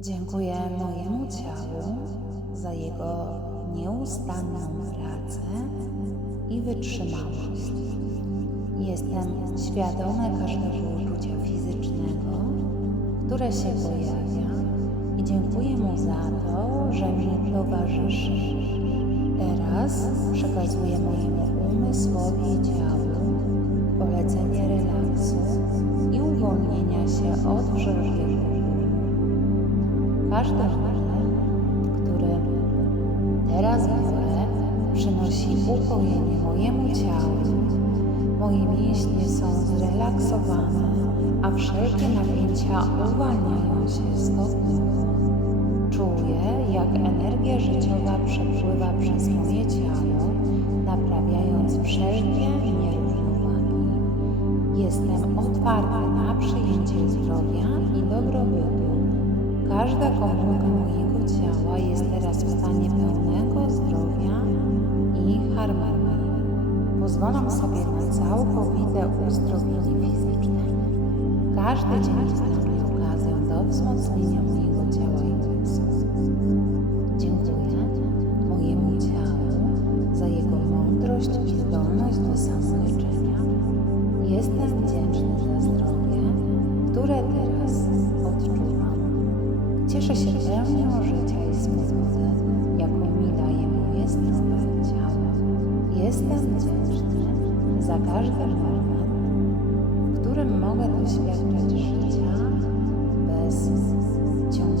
Dziękuję mojemu ciału za jego nieustanną pracę i wytrzymałość. Jestem świadoma każdego uczucia fizycznego, które się pojawia i dziękuję mu za to, że mi towarzyszy. Teraz przekazuję mojemu umysłowi i ciału polecenie relaksu i uwolnienia się od wszelkiego. Każdy który teraz biorę, przynosi upojenie mojemu ciału. Moje mięśnie są zrelaksowane, a wszelkie napięcia uwalniają się stopniowo. Czuję, jak energia życiowa przepływa przez moje ciało, naprawiając wszelkie nierównowagi. Jestem otwarty Każda komórka mojego ciała jest teraz w stanie pełnego zdrowia i harmonii. Pozwalam sobie na całkowite uzdrowienie fizyczne. Każdy dzień jest dla mnie okazją do wzmocnienia mojego ciała i umysłu. Dziękuję mojemu ciału za jego mądrość i zdolność do samoleczenia. Jestem wdzięczny za zdrowie, które teraz odczuwam. Cieszę się pełnią życia i swobody, jaką mi daje moje zdrowe ciało. Jestem wdzięczny za każdy moment, w którym mogę doświadczać życia bez ciągłości.